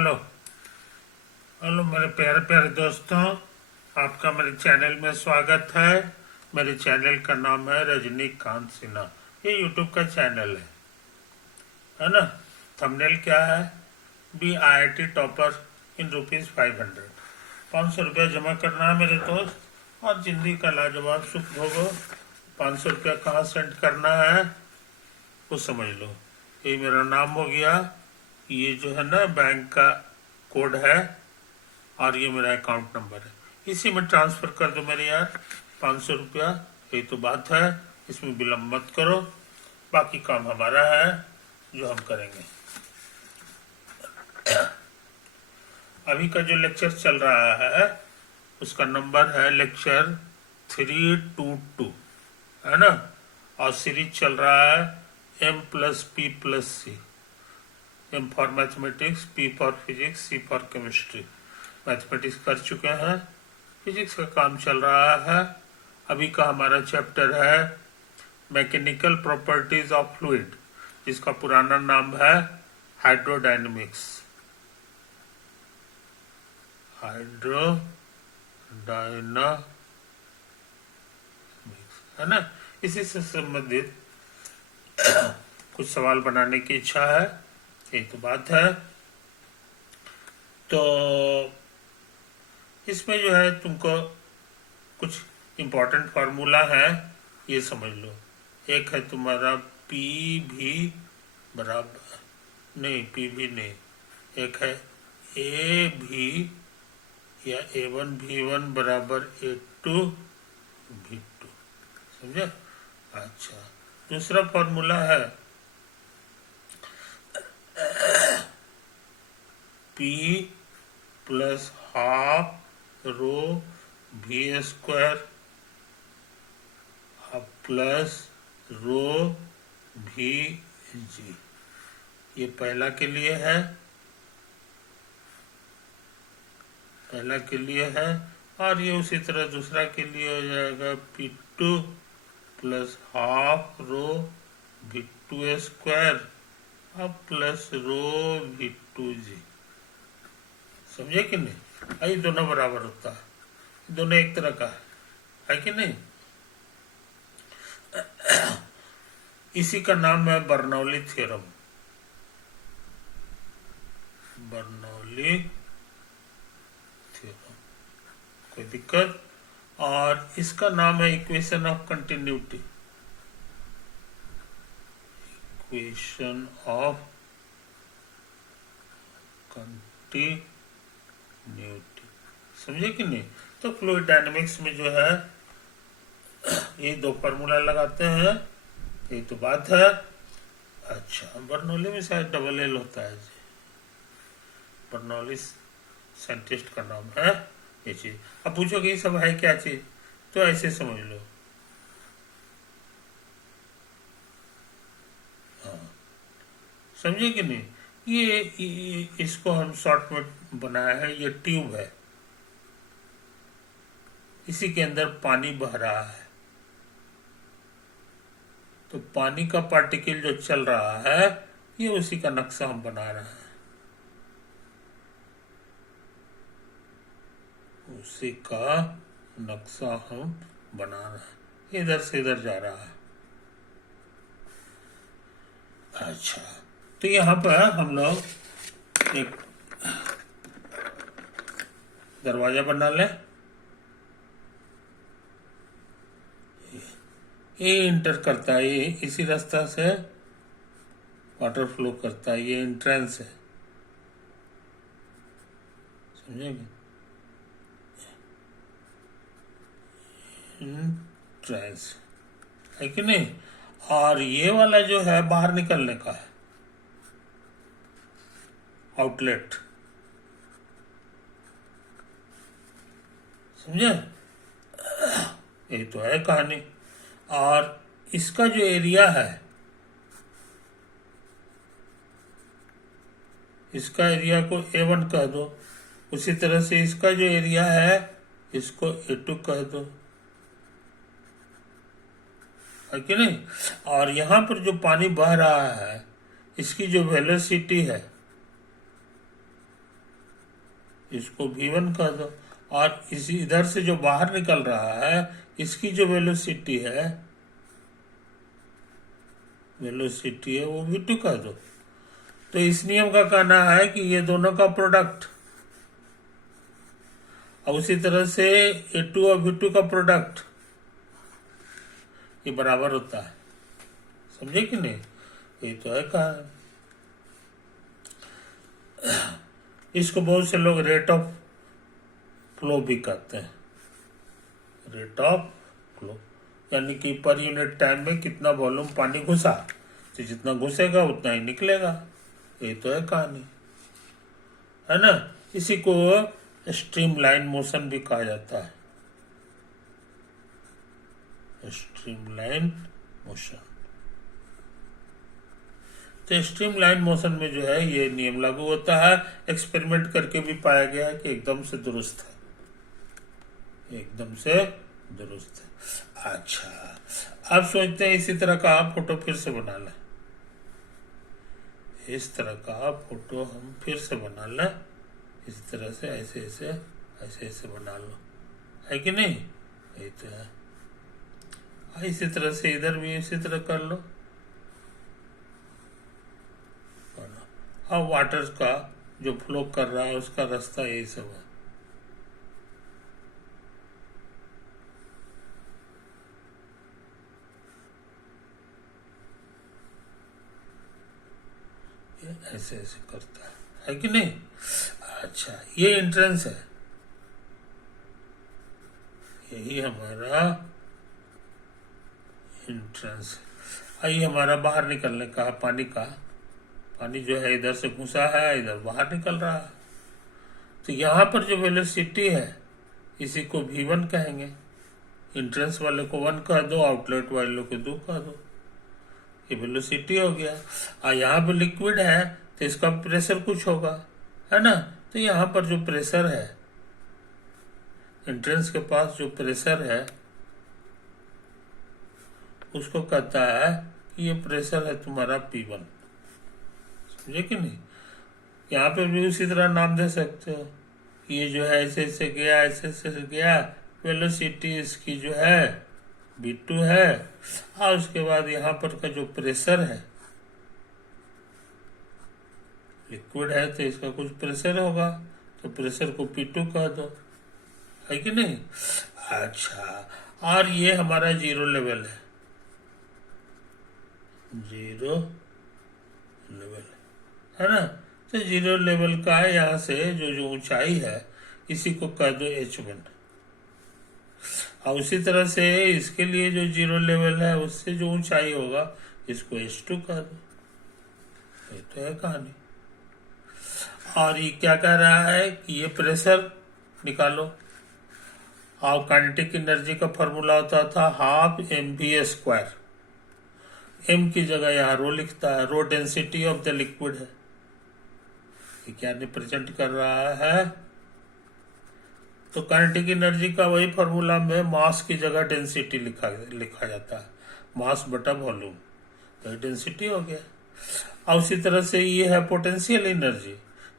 Hello hello मेरे प्यारे प्यारे दोस्तों, आपका मेरे चैनल में स्वागत है। मेरे चैनल का नाम है रजनीकांत सिन्हा। ये यूट्यूब का चैनल है ना। थंबनेल क्या है? B IIT topper in ₹500। 500 रुपया जमा करना है मेरे दोस्त और जिंदगी का लाजवाब सुख भोगो। 500 रुपया कहाँ सेंड करना है वो समझ लो। ये मेरा नाम हो गया, ये जो है ना बैंक का कोड है और ये मेरा अकाउंट नंबर है। इसी में ट्रांसफर कर दो मेरे यार 500 रुपया। यही तो बात है, इसमें विलम्ब मत करो। बाकी काम हमारा है जो हम करेंगे। अभी का जो लेक्चर चल रहा है उसका नंबर है लेक्चर 322, है ना। और सीरीज चल रहा है M+P+C। M for mathematics, P for physics, C for chemistry. Mathematics कर चुके हैं, फिजिक्स का काम चल रहा है। अभी का हमारा चैप्टर है मैकेनिकल प्रॉपर्टीज ऑफ फ्लूइड, जिसका पुराना नाम है हाइड्रोडायनेमिक्स। है ना। इसी से संबंधित कुछ सवाल बनाने की इच्छा है, यही तो बात है। तो इसमें जो है तुमको कुछ इम्पोर्टेंट फार्मूला है, ये समझ लो। एक है तुम्हारा पी भी बराबर, नहीं पी भी नहीं, एक है ए भी या A1 V1 बराबर A2 V2। समझे? अच्छा, दूसरा फॉर्मूला है P plus half rho V² plus रो VG। ये पहला के लिए है, पहला के लिए है। और ये उसी तरह दूसरा के लिए हो जाएगा P2 plus half rho V2² plus रो V2G। समझे कि नहीं? आई दोनों बराबर होता है, दोनों एक तरह का है कि नहीं। इसी का नाम है बर्नौली थ्योरम। बर्नौली थ्योरम, कोई दिक्कत? और इसका नाम है equation of continuity. Equation of continuity, समझे कि नहीं। तो फ्लूइड डायनेमिक्स में जो है ये दो फार्मूला लगाते हैं, ये तो बात है। अच्छा, बर्नौली में शायद LL होता है जी। बर्नौली साइंटिस्ट का नाम है ये चीज। अब पूछो कि ये सब है क्या चीज, तो ऐसे समझ लो। हाँ, समझे कि नहीं। ये इसको हम शॉर्ट में बनाया है, ये ट्यूब है, इसी के अंदर पानी बह रहा है। तो पानी का पार्टिकल जो चल रहा है, ये उसी का नक्शा हम बना रहे हैं, उसी का नक्शा हम बना रहे हैं। इधर से इधर जा रहा है। अच्छा, तो यहाँ पर हम लोग एक दरवाजा बना लें। ये इंटर करता है, ये इसी रास्ता से वाटर फ्लो करता है, ये एंट्रेंस है। समझेंगे? एंट्रेंस है कि नहीं। और ये वाला जो है बाहर निकलने का है, आउटलेट। समझे? ये तो है कहानी। और इसका जो एरिया है, इसका एरिया को A1 कह दो। उसी तरह से इसका जो एरिया है इसको A2 कह दो, है कि नहीं। और यहाँ पर जो पानी बह रहा है, इसकी जो वेलोसिटी है इसको V1 कह दो, और इसी इधर से जो बाहर निकल रहा है इसकी जो वेलोसिटी है वो V2 कह दो। तो इस नियम का कहना है कि ये दोनों का प्रोडक्ट, और उसी तरह से A2 और V2 का प्रोडक्ट ये बराबर होता है। समझे कि नहीं? ये तो है कहा। इसको बहुत से लोग रेट ऑफ फ्लो भी कहते हैं। रेट ऑफ फ्लो यानी कि पर यूनिट टाइम में कितना वॉल्यूम पानी घुसा, तो जितना घुसेगा उतना ही निकलेगा। ये तो है कहानी, है ना। इसी को स्ट्रीमलाइन मोशन भी कहा जाता है। Streamline motion. तो स्ट्रीमलाइन मोशन में जो है ये नियम लागू होता है। एक्सपेरिमेंट करके भी पाया गया है कि एकदम से दुरुस्त है, एकदम से दुरुस्त है। अच्छा, अब सोचते हैं इसी तरह का आप फोटो फिर से बना लें। इस तरह का फोटो हम फिर से बना लें, इस तरह से ऐसे ऐसे ऐसे ऐसे बना लो, है कि नहीं? यही तो है। इसी तरह से इधर भी इसी तरह कर लो। अब वाटर का जो फ्लो कर रहा है उसका रास्ता यही सब है। ये ऐसे ऐसे करता है कि नहीं? अच्छा, ये एंट्रेंस है, यही हमारा एंट्रेंस। ये हमारा बाहर निकलने का पानी का, पानी जो है इधर से घुसा है, इधर बाहर निकल रहा है। तो यहाँ पर जो वेलोसिटी है इसी को V1 कहेंगे। एंट्रेंस वाले को 1 कह दो, आउटलेट वाले को 2 कह दो। ये वेलोसिटी हो गया। और यहाँ पे लिक्विड है तो इसका प्रेशर कुछ होगा, है ना। तो यहाँ पर जो प्रेशर है, एंट्रेंस के पास जो प्रेशर है उसको कहता है कि ये प्रेशर है तुम्हारा P1। समझे कि नहीं? यहाँ पे भी उसी तरह नाम दे सकते हो कि ये जो है ऐसे ऐसे गया, ऐसे ऐसे गया, वेलोसिटी इसकी जो है V2 है। और उसके बाद यहाँ पर का जो प्रेशर है, लिक्विड है तो इसका कुछ प्रेशर होगा, तो प्रेशर को P2 कह दो, है कि नहीं? अच्छा, और ये हमारा जीरो लेवल है, जीरो लेवल, है ना। तो जीरो लेवल का यहाँ से जो जो ऊंचाई है इसी को कह दो H1। और उसी तरह से इसके लिए जो जीरो लेवल है उससे जो ऊंचाई होगा इसको H2 कह दो। ये तो है कहानी। और ये क्या कह रहा है कि ये प्रेशर निकालो। और काइनेटिक एनर्जी का फॉर्मूला होता था हाफ mv²। m की जगह यहाँ रो लिखता है, rho density of the liquid है। ये क्या रिप्रेजेंट कर रहा है? तो काइनेटिक एनर्जी का वही फॉर्मूला में मास की जगह डेंसिटी लिखा जाता है, मास बटा वॉल्यूम, तो डेंसिटी हो गया। और उसी तरह से ये है पोटेंशियल एनर्जी,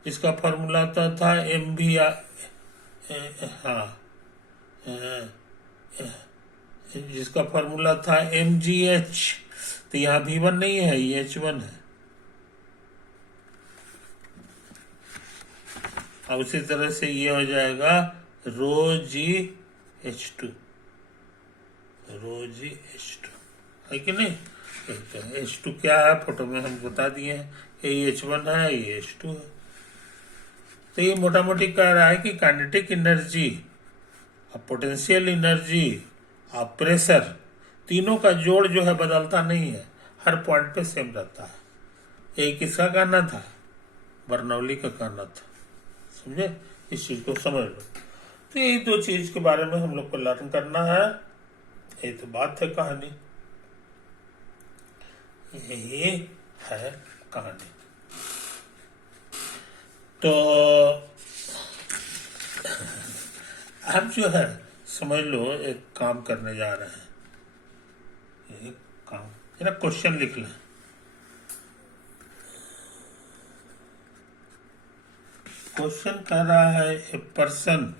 जिसका फॉर्मूला होता था mv, हाँ, जिसका फॉर्मूला था mgh। तो यहाँ V1 नहीं है, ये H1 है। और उसी तरह से ये हो जाएगा ρgH2, ρgH2, है कि नहीं? H2 क्या है फोटो में हम बता दिए हैं, ये H1 है, ये H2 है। तो ये मोटा मोटी कह रहा है कि काइनेटिक एनर्जी, पोटेंशियल एनर्जी और प्रेशर, तीनों का जोड़ जो है बदलता नहीं है, हर पॉइंट पे सेम रहता है। ये किसका कहना था? बर्नौली का कहना था। समझे? इस चीज को समझ लो। तो यही दो चीज के बारे में हम लोग को लर्न करना है। यही तो बात है कहानी, यही है कहानी। तो आप जो है समझ लो, एक काम करने जा रहे हैं। एक काम, जरा क्वेश्चन लिख लें। क्वेश्चन कर रहा है a person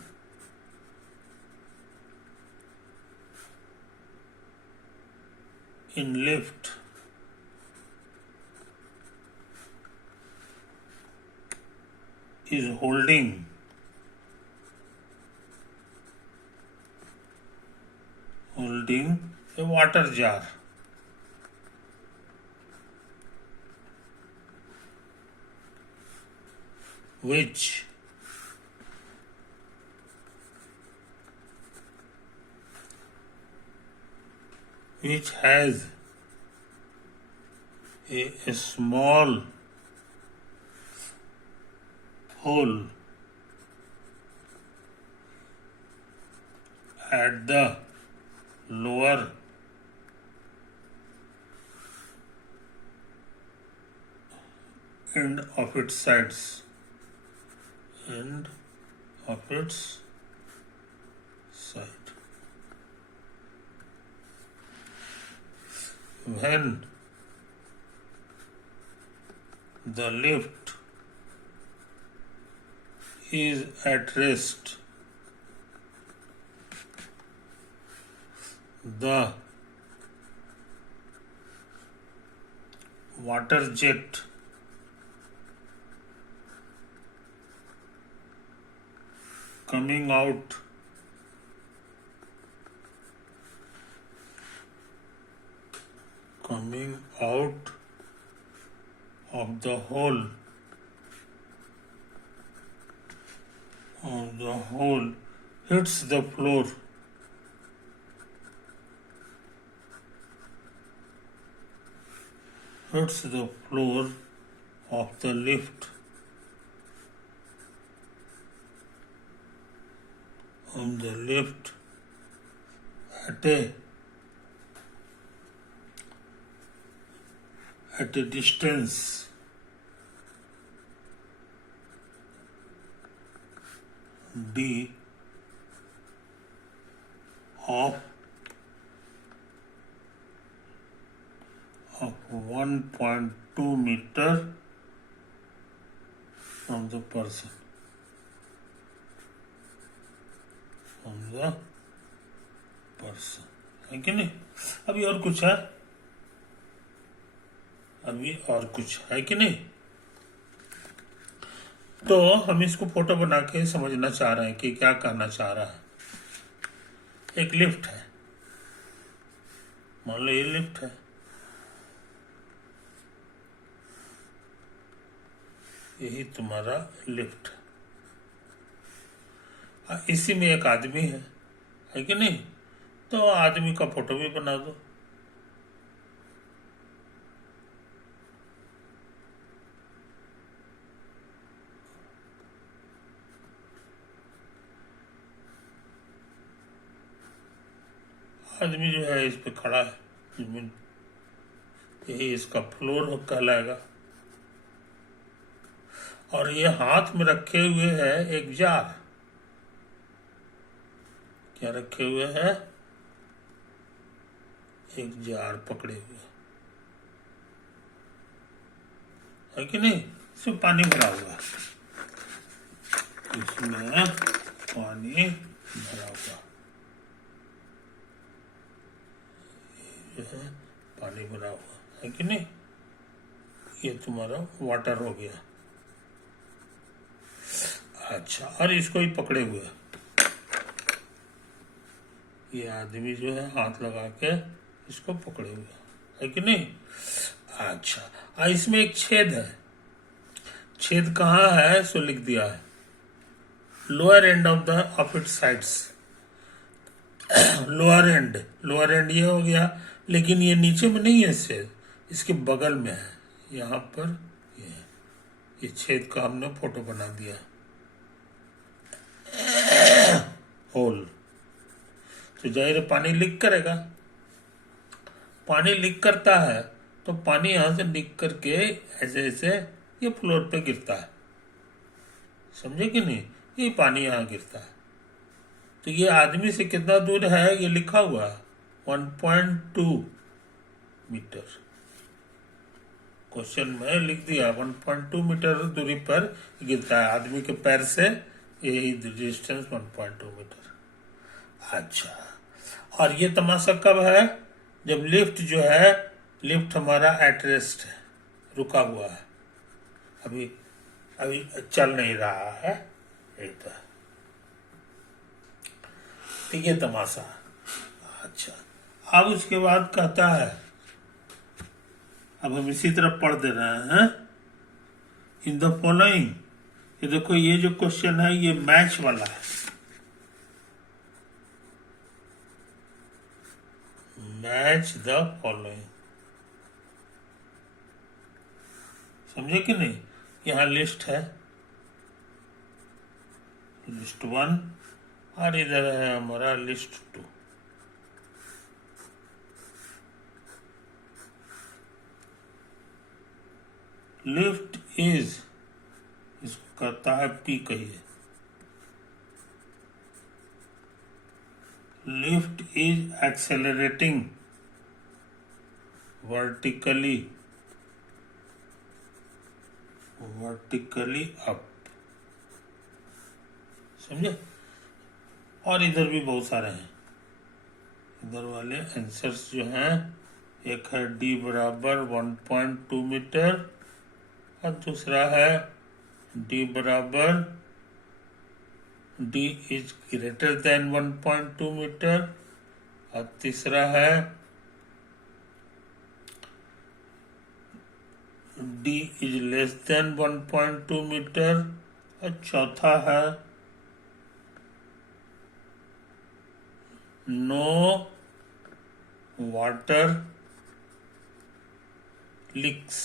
in lift is holding a water jar. Which has a small hole at the lower end of its sides. When the lift is at rest, the water jet coming out of the hole hits the floor of the lift at a distance d of 1.2 meter from the person. है कि नहीं? अभी और कुछ है कि नहीं? तो हम इसको फोटो बना के समझना चाह रहे हैं कि क्या कहना चाह रहा है। एक लिफ्ट है, मान लो ये लिफ्ट है, यही तुम्हारा लिफ्ट है। इसी में एक आदमी है कि नहीं? तो आदमी का फोटो भी बना दो। आदमी जो है इस पे खड़ा है, यही इसका फ्लोर कहलाएगा। और ये हाथ में रखे हुए है एक जार। क्या रखे हुए है? एक जार पकड़े हुए है कि नहीं? इसमें पानी भरा हुआ, पानी भरा हुआ है कि नहीं? ये तुम्हारा वाटर हो गया। अच्छा, और इसको ही पकड़े हुए ये आदमी जो है हाथ लगा के इसको पकड़े हुए है कि नहीं? अच्छा, इसमें एक छेद है। छेद कहाँ है सो लिख दिया है, lower end of it sides. Lower and ये हो गया, लेकिन ये नीचे में नहीं है छेद, इसके बगल में है। यहाँ पर ये छेद का हमने फोटो बना दिया। होल तो जाहिर पानी लीक करेगा। पानी लीक करता है तो पानी यहां से लीक करके ऐसे ऐसे ये फ्लोर पे गिरता है, समझे कि नहीं? ये पानी यहां गिरता है। तो ये आदमी से कितना दूर है ये लिखा हुआ है, 1.2 मीटर। क्वेश्चन में लिख दिया 1.2 मीटर दूरी पर गिरता है आदमी के पैर से, यही डिस्टेंस 1.2 मीटर। अच्छा, और ये तमाशा कब है? जब लिफ्ट जो है, लिफ्ट हमारा एट रेस्ट है, रुका हुआ है, अभी अभी चल नहीं रहा है, तो ये तमाशा। अच्छा, अब उसके बाद कहता है, अब हम इसी तरह पढ़ दे रहे हैं, इन द फॉलोइंग, ये देखो ये जो क्वेश्चन है ये मैच वाला है, मैच द फॉलोइंग, समझे कि नहीं? यहां लिस्ट है, लिस्ट 1, और इधर है हमारा लिस्ट 2। लिफ्ट इज, इसको कहता है पी, कहिए lift is accelerating vertically up, समझे? और इधर भी बहुत सारे हैं, इधर वाले आंसर्स जो हैं, एक है डी बराबर 1.2 मीटर, और दूसरा है डी बराबर D is greater than 1.2 metre, और तीसरा है D is less than 1.2 metre, और चौथा है no water leaks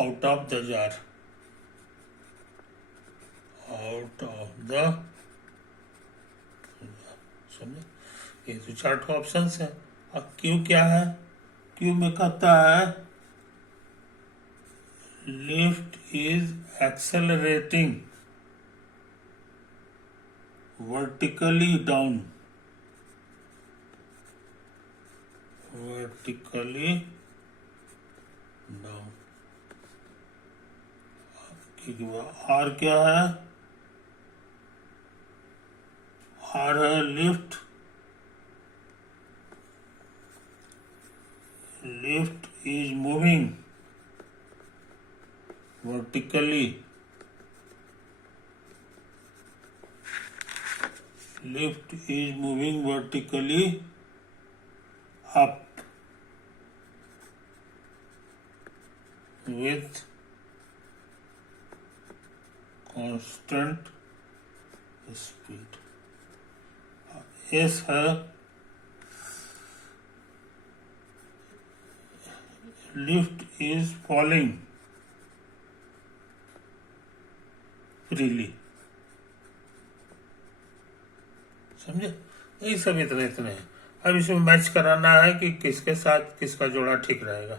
out of the jar, out of the, समझे? ये तो 4 ऑप्शन है। अब क्यू क्या है? क्यू में कहता है lift is accelerating vertically down, or क्या है? आर है lift is moving vertically, lift is moving vertically up with constant speed. S है lift is falling freely, समझे? यही सब इतने हैं। अब इसमें मैच कराना है कि किसके साथ किसका जोड़ा ठीक रहेगा,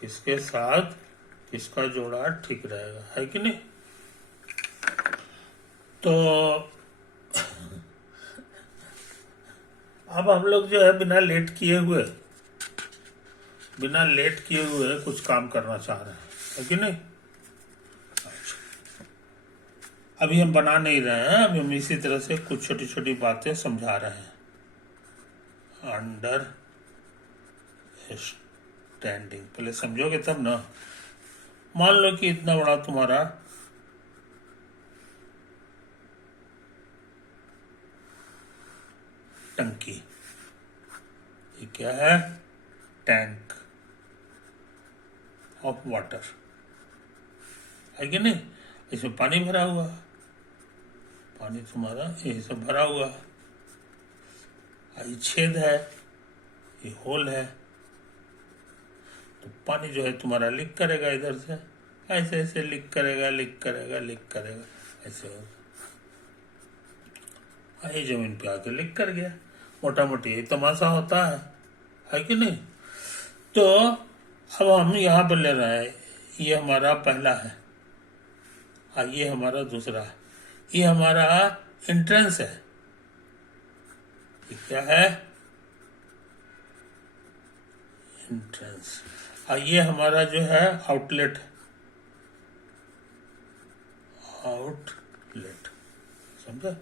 किसके साथ किसका जोड़ा ठीक रहेगा, है कि नहीं? तो अब हम लोग जो है बिना लेट किए हुए कुछ काम करना चाह रहे हैं, है कि नहीं? अभी हम बना नहीं रहे हैं, अभी हम इसी तरह से कुछ छोटी छोटी बातें समझा रहे हैं। अंडर स्टैंडिंग पहले समझोगे तब ना। मान लो कि इतना बड़ा तुम्हारा टंकी, ये क्या है? टैंक ऑफ वाटर, है कि नहीं? इसमें पानी भरा हुआ है, पानी तुम्हारा यही सब भरा हुआ है, ये छेद है, ये होल है, तो पानी जो है तुम्हारा लीक करेगा, इधर से ऐसे ऐसे लीक करेगा, ऐसे होगा, ये जमीन पे आके लीक कर गया। मोटा मोटी यही तमाशा होता है कि नहीं? तो अब हम यहाँ पर ले रहे हैं, ये हमारा पहला है, ये हमारा दूसरा है, ये हमारा एंट्रेंस है, ये क्या है? इंट्रेंस। ये हमारा जो है आउटलेट, आउटलेट, समझे।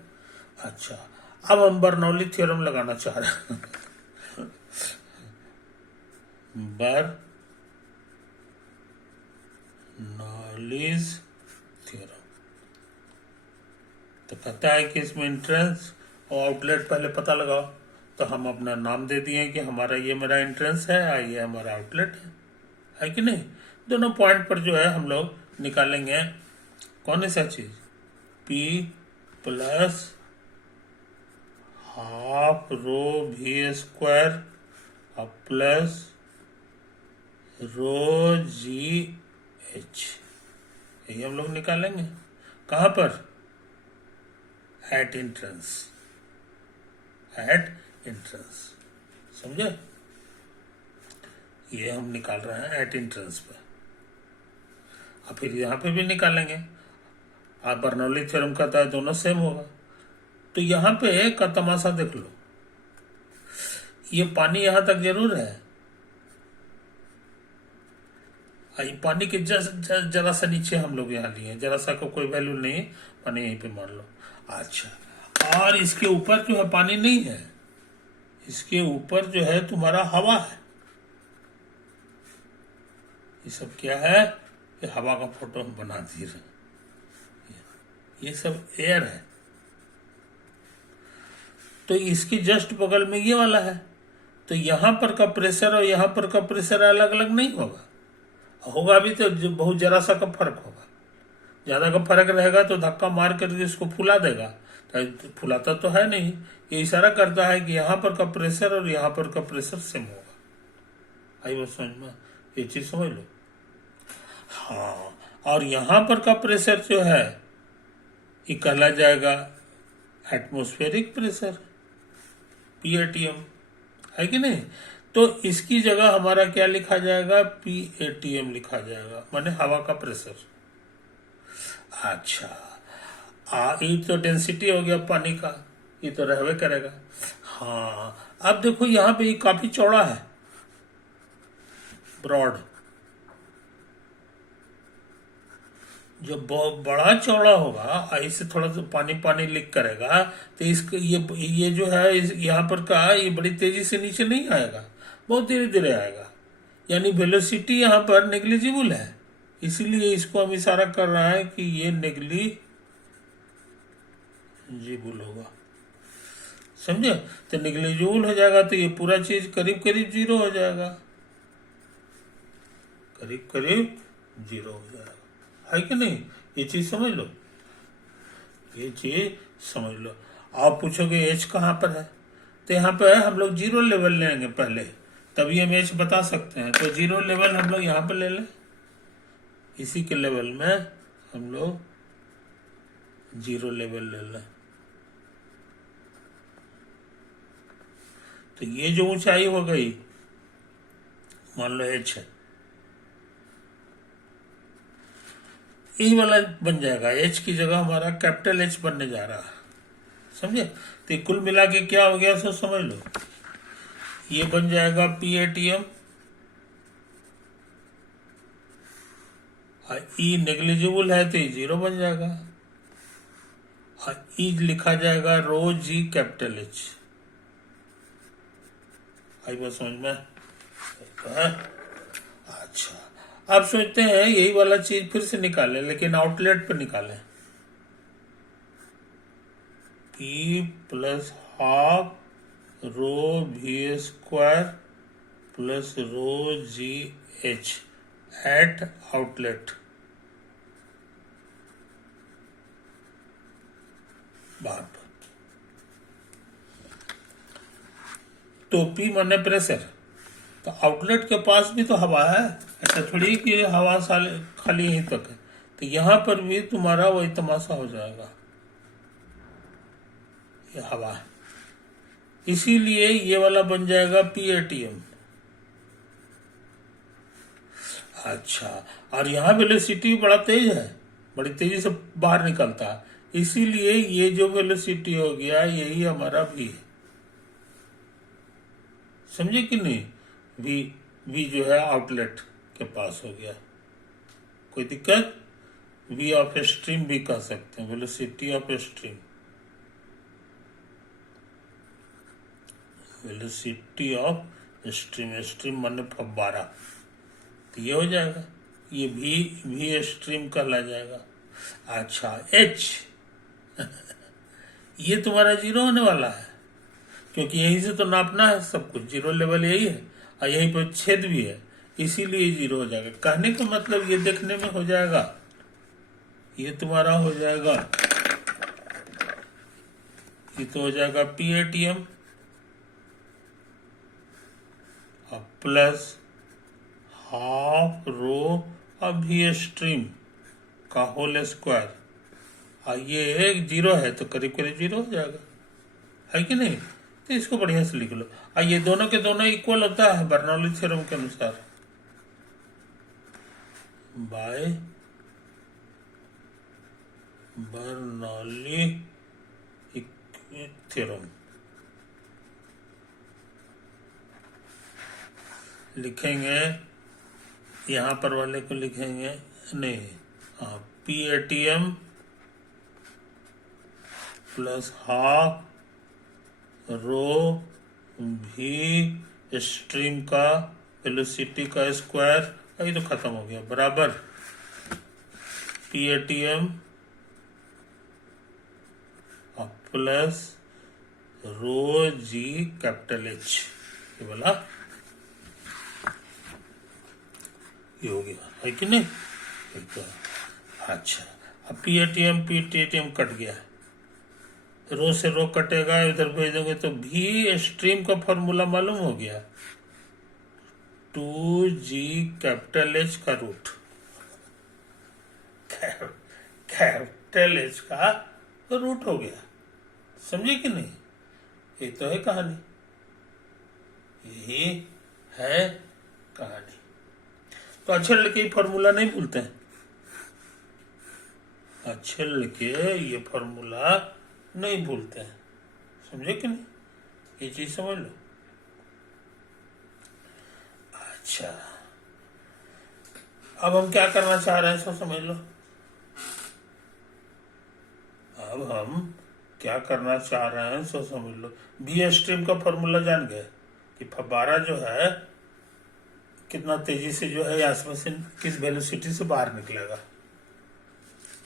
अच्छा, अब हम बर्नौली थ्योरम लगाना चाह रहे हैं। Bernoulli's theorem. तो कहता है कि इसमें इंट्रेंस और आउटलेट पहले पता लगाओ। तो हम अपना नाम दे दिए कि हमारा ये मेरा इंट्रेंस है, ये हमारा आउटलेट है कि नहीं। दोनों पॉइंट पर जो है हम लोग निकालेंगे कौन सा चीज, P plus half rho V square plus रो GH, यही हम लोग निकालेंगे। कहां पर, एट इंट्रेंस, एट इंट्रेंस, समझे। ये हम निकाल रहे हैं एट इंट्रेंस पे। अब फिर यहां पे भी निकालेंगे। आप बर्नौली थ्योरम कहता है दोनों सेम होगा। तो यहां पे का तमाशा देख लो, ये पानी यहां तक जरूर है, ये पानी के जरा सा नीचे हम लोग यहाँ लिए, जरा सा को कोई वैल्यू नहीं, पानी यहीं पे मान लो। अच्छा, और इसके ऊपर जो है पानी नहीं है, इसके ऊपर जो है तुम्हारा हवा है। ये सब क्या है, ये हवा का फोटो हम बना दिए रहे, ये सब एयर है। तो इसके जस्ट बगल में ये वाला है, तो यहां पर का प्रेशर और यहां पर का प्रेशर अलग अलग नहीं होगा, होगा भी तो बहुत जरा सा का फर्क होगा। ज्यादा का फर्क रहेगा तो धक्का मार करके इसको फुला देगा, तो फुलाता तो है नहीं। ये इशारा करता है कि यहाँ पर का प्रेशर और यहाँ पर का प्रेशर सेम होगा। आई बात समझ में, ये चीज समझ लो। हाँ, और यहाँ पर का प्रेशर जो है ये कहला जाएगा एटमॉस्फेरिक प्रेशर, PATM, है कि नहीं। तो इसकी जगह हमारा क्या लिखा जाएगा, PATM लिखा जाएगा, माने हवा का प्रेशर। अच्छा, ये तो डेंसिटी हो गया पानी का, ये तो रहवे करेगा। हाँ, अब देखो यहाँ पे ये काफी चौड़ा है, ब्रॉड। जब बहुत बड़ा चौड़ा होगा, इससे थोड़ा सा पानी पानी लीक करेगा, तो इसके ये जो है यहाँ पर का ये बड़ी तेजी से नीचे नहीं आएगा, बहुत धीरे धीरे आएगा। यानी वेलोसिटी यहाँ पर नेग्लिजिबल है, इसीलिए इसको हम इशारा कर रहा है कि ये नेग्लिजिबल होगा, समझे। तो नेग्लिजिबल हो जाएगा तो ये पूरा चीज करीब करीब जीरो हो जाएगा, करीब करीब जीरो हो जाएगा, है कि नहीं। ये चीज समझ लो, ये चीज समझ लो। आप पूछोगे एच कहाँ पर है, तो यहाँ पे हम लोग जीरो लेवल लेंगे पहले, तभी हम एच बता सकते हैं। तो जीरो लेवल हम लोग यहाँ पे ले लें, इसी के लेवल में हम लोग जीरो लेवल ले लें। तो ये जो ऊंचाई हो गई मान लो एच है, यही वाला बन जाएगा, एच की जगह हमारा कैपिटल एच बनने जा रहा है, समझे। तो कुल मिला के क्या हो गया सो समझ लो, ये बन जाएगा PATM, ई नेग्लिजिबल है तो जीरो बन जाएगा, और ई लिखा जाएगा रो G कैपिटल H। आई बात समझ में। अच्छा, अब सोचते हैं यही वाला चीज फिर से निकालें, लेकिन आउटलेट पे निकालें। P plus half rho V square plus रो GH एट आउटलेट, बाहर पर। तो P माने प्रेशर, तो आउटलेट के पास भी तो हवा है, ऐसा थोड़ी कि हवा खाली यहीं तक है। तो यहां पर भी तुम्हारा वही तमाशा हो जाएगा, ये हवा है, इसीलिए ये वाला बन जाएगा PATM। अच्छा, और यहाँ वेलोसिटी बड़ा तेज है, बड़ी तेजी से बाहर निकलता है, इसीलिए ये जो वेलोसिटी हो गया यही हमारा V है, समझे कि नहीं। V वी जो है आउटलेट के पास हो गया। कोई दिक्कत? वी ऑफ स्ट्रीम भी कह सकते हैं, velocity of stream, velocity of stream, stream माने फव्वारा, तो ये हो जाएगा, ये भी स्ट्रीम कहला जाएगा। अच्छा एच ये तुम्हारा जीरो होने वाला है, क्योंकि यहीं से तो नापना है सब कुछ, जीरो लेवल यही है और यहीं पर छेद भी है, इसीलिए जीरो हो जाएगा। कहने का मतलब ये देखने में हो जाएगा, ये तुम्हारा हो जाएगा, ये तो हो जाएगा PATM और प्लस हाफ रो और वी स्ट्रीम का होल स्क्वायर, और ये एक जीरो है तो करीब करीब जीरो हो जाएगा, है कि नहीं? तो इसको बढ़िया से लिख लो। और ये दोनों के दोनों इक्वल होता है बर्नौली थ्योरम के अनुसार, बाय बर्नौली थ्योरम। लिखेंगे यहाँ पर वाले को लिखेंगे नहीं, हाँ PATM प्लस हाफ रो भी स्ट्रीम का वेलोसिटी का स्क्वायर, ये तो खत्म हो गया, बराबर PATM प्लस रो जी कैपिटल H, ये बोला, ये हो गया, है कि नहीं? अच्छा अब PATM कट गया, रो से रो कटेगा, इधर भेज दोगे तो भी स्ट्रीम का फॉर्मूला मालूम हो गया, 2G कैपिटल H का रूट, कैपिटल H का रूट हो गया, समझे कि नहीं? ये तो है कहानी, यही है कहानी। तो अच्छे लड़के फॉर्मूला नहीं भूलते हैं, अच्छे लड़के ये फॉर्मूला नहीं भूलते हैं, समझे कि नहीं? ये चीज समझ लो। अच्छा अब हम क्या करना चाह रहे हैं सो समझ लो। अब हम क्या करना चाह रहे हैं सो समझ लो। बी स्ट्रीम का फॉर्मूला जान गए कि फव्वारा जो है कितना तेजी से जो है आसपास से किस वेलोसिटी से बाहर निकलेगा।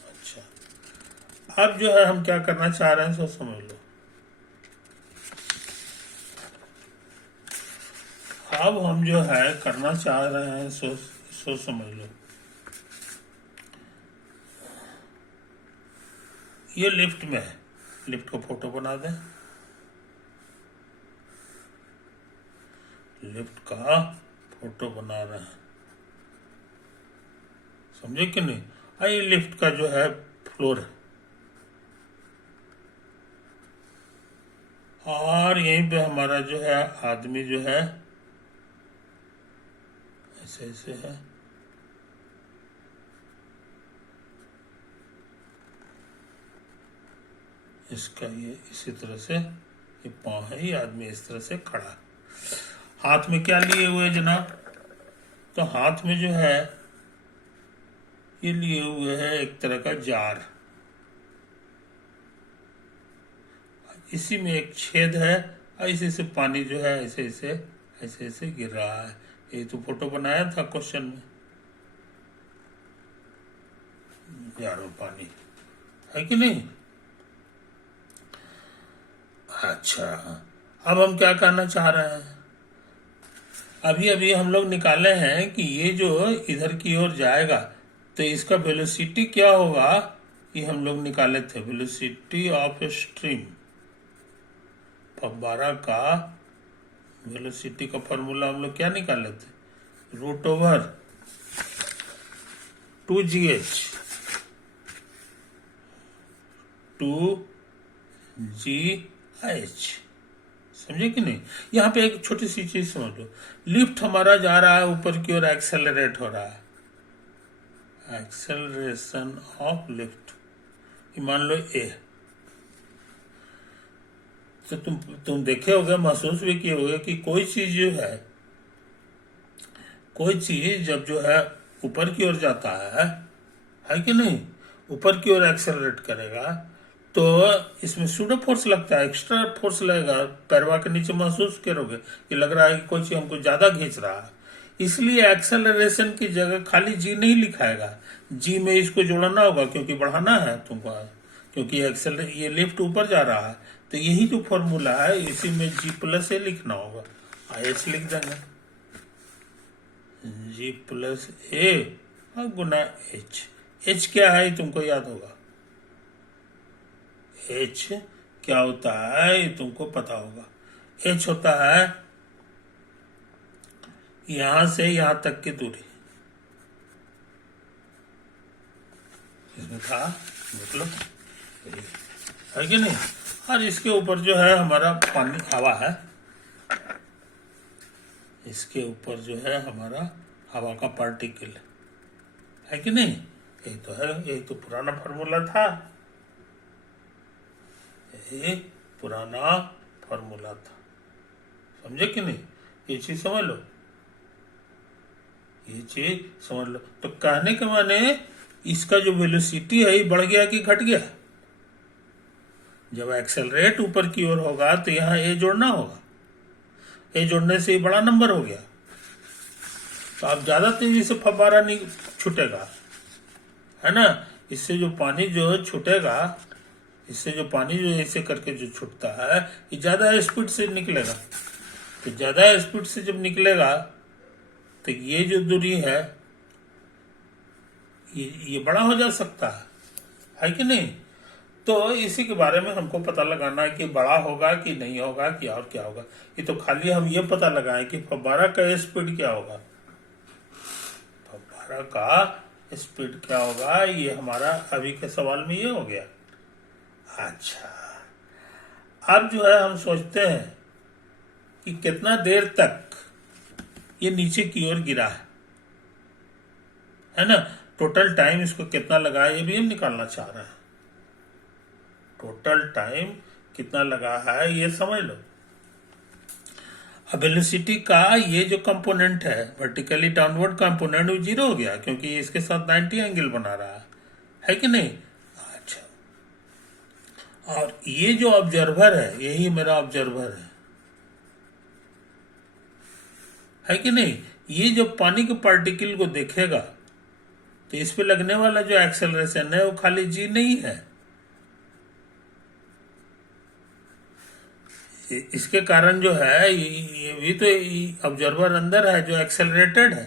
अच्छा अब जो है हम क्या करना चाह रहे हैं सो समझ लो। अब हम जो है करना चाह रहे हैं सो समझ लो। ये लिफ्ट में है, लिफ्ट को फोटो बना दें, लिफ्ट का फोटो बना रहे हैं, समझे कि नहीं? ये लिफ्ट का जो है फ्लोर है और यहीं पे हमारा जो है आदमी जो है ऐसे ऐसे है, इसका ये इसी तरह से ये पाँव है, ये आदमी इस तरह से खड़ा है। हाथ में क्या लिए हुए जनाब? तो हाथ में जो है ये लिए हुए है एक तरह का जार, इसी में एक छेद है और इसी से पानी जो है ऐसे ऐसे ऐसे गिर रहा है। ये तो फोटो बनाया था क्वेश्चन में, जार में पानी है कि नहीं? अच्छा अब हम क्या कहना चाह रहे हैं, अभी अभी हम लोग निकाले हैं कि ये जो इधर की ओर जाएगा तो इसका वेलोसिटी क्या होगा, ये हम लोग निकाले थे, वेलोसिटी ऑफ स्ट्रीम, फव्वारा का वेलोसिटी का फॉर्मूला हम लोग क्या निकाले थे, √2GH 2GH, समझे कि नहीं? यहाँ पे एक छोटी सी चीज समझ लो, लिफ्ट हमारा जा रहा है ऊपर की ओर, एक्सेलरेट हो रहा है, एक्सेलरेशन ऑफ लिफ्ट, मान लो A, तो तुम देखे होगे, महसूस भी किए होगे कि कोई चीज जो है कोई चीज जब जो है ऊपर की ओर जाता है कि नहीं, ऊपर की ओर एक्सेलरेट करेगा तो इसमें सूडो फोर्स लगता है, एक्स्ट्रा फोर्स लगेगा, पैरवा के नीचे महसूस करोगे कि लग रहा है कि कोई चीज हमको ज्यादा खींच रहा है। इसलिए एक्सेलरेशन की जगह खाली जी नहीं लिखाएगा, जी में इसको जोड़ना होगा क्योंकि बढ़ाना है तुमको, क्योंकि एक्सेल ये लिफ्ट ऊपर जा रहा है, तो यही जो फॉर्मूला है इसी में जी प्लस ए लिखना होगा। आई एच लिख देंगे, जी प्लस ए गुना एच। एच क्या है तुमको याद होगा, एच क्या होता है ये तुमको पता होगा। एच होता है यहां से यहां तक की दूरी, इसमें था मतलब है कि नहीं। और इसके ऊपर जो है हमारा पानी हवा है, इसके ऊपर जो है हमारा हवा का पार्टिकल है कि नहीं। यही तो है, यही तो पुराना फॉर्मूला था, यही पुराना फॉर्मूला था, समझे कि नहीं। ये चीज समझ लो, ये चीज समझ लो। तो कहने के माने इसका जो वेलोसिटी है ये बढ़ गया कि घट गया। जब एक्सेलरेट ऊपर की ओर होगा तो यहाँ ए जोड़ना होगा, ए जोड़ने से ही बड़ा नंबर हो गया, तो अब ज्यादा तेजी से फव्वारा नहीं छूटेगा, है ना। इससे जो पानी जो छूटेगा, इससे जो पानी जो ऐसे करके जो छूटता है ये ज्यादा स्पीड से निकलेगा, तो ज्यादा स्पीड से जब निकलेगा तो ये जो दूरी है ये बड़ा हो जा सकता है कि नहीं। तो इसी के बारे में हमको पता लगाना है कि बड़ा होगा कि नहीं होगा कि और क्या होगा। ये तो खाली हम ये पता लगाएं कि फव्वारा का स्पीड क्या होगा, फव्वारा का स्पीड क्या होगा, ये हमारा अभी के सवाल में ये हो गया। अच्छा, अब जो है हम सोचते हैं कि कितना देर तक ये नीचे की ओर गिरा है ना। टोटल टाइम इसको कितना लगा है ये भी हम निकालना चाह रहे हैं, टोटल टाइम कितना लगा है ये समझ लो। अब वेलोसिटी का ये जो कंपोनेंट है वर्टिकली डाउनवर्ड कंपोनेंट वो 0 हो गया क्योंकि ये इसके साथ 90 एंगल बना रहा है कि नहीं। अच्छा, और ये जो ऑब्जर्वर है यही मेरा ऑब्जर्वर है कि नहीं। ये जब पानी के पार्टिकल को देखेगा तो इस पे लगने वाला जो एक्सेलरेशन है वो खाली जी नहीं है, इसके कारण जो है ये भी तो ऑब्जर्वर अंदर है जो एक्सेलरेटेड है,